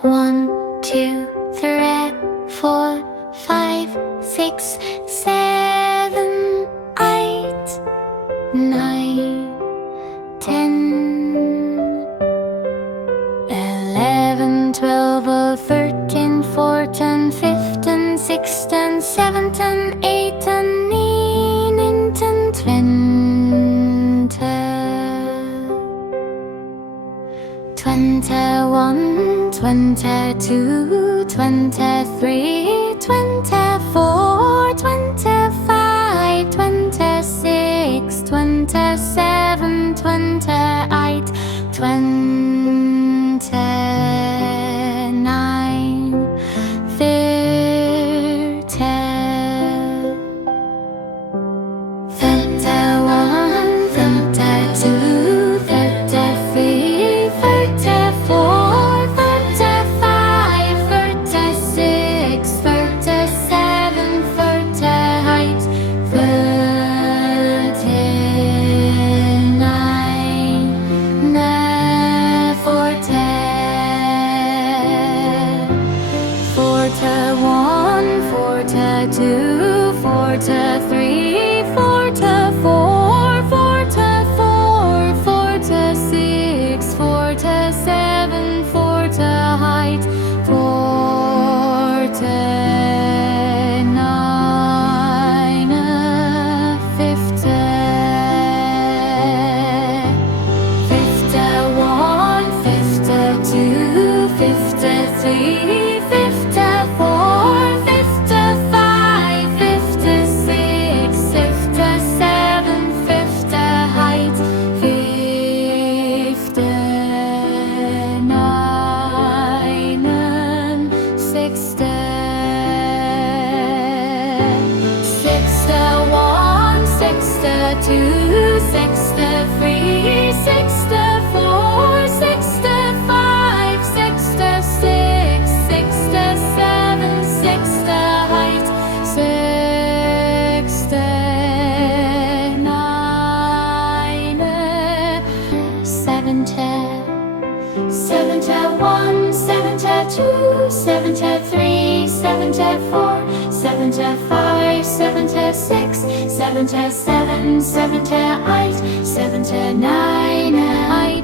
1, 2, 3, 4, 5, 6, 7, 8, 9, 10, 11, 12, 13, 14, 15, 16, 17, 18, 19, 20, 21, 22, 23, 24, 25, 26, 27, 28, 29, 30, 31, 32, 33, 34, 35, 36, 37, 38, 39, 40, 41, 42, 43, 44, 44, 46, 47, 48, 49, 50, 51, 52, 53, 54, 55, 56, 57, 58, 59, 60, 61, 62, 63, 64, 65, 66, 67, 68, 69, 70, 71, 72, 73, 74, 75, 76, 77, 78, 79,